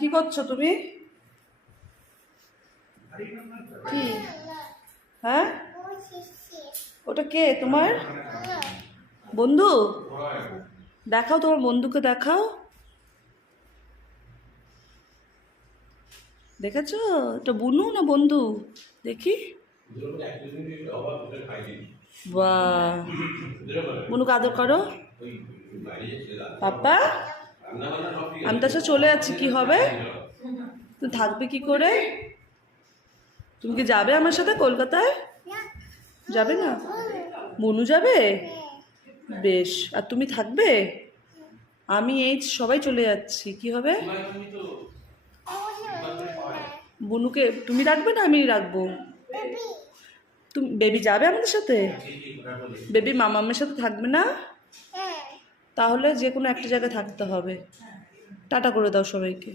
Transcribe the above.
কি করছো তুমি? কি? হ্যাঁ, ওটা কে তোমার বন্ধু? দেখাও তোমার বন্ধুকে, দেখাও। দেখেছো? এটা বুনু না বন্ধু? দেখি। বাহ, বুনুকে আদর করো। পাপা, আমি তো চলে যাচ্ছি, কি হবে? তুমি থাকবে কি করে? তুমি কি যাবে আমার সাথে কলকাতায়? যাবে না? বনু যাবে? বেশ, আর তুমি থাকবে? আমি এই সবাই চলে যাচ্ছি, কি হবে? বনুকে তুমি রাখবে না আমি রাখবো? তুমি বেবি যাবে আমাদের সাথে? বেবি মামামের সাথে থাকবে না? তাহলে যে কোনো একটা জায়গায় থাকতে হবে। টাটা করে দাও সবাইকে।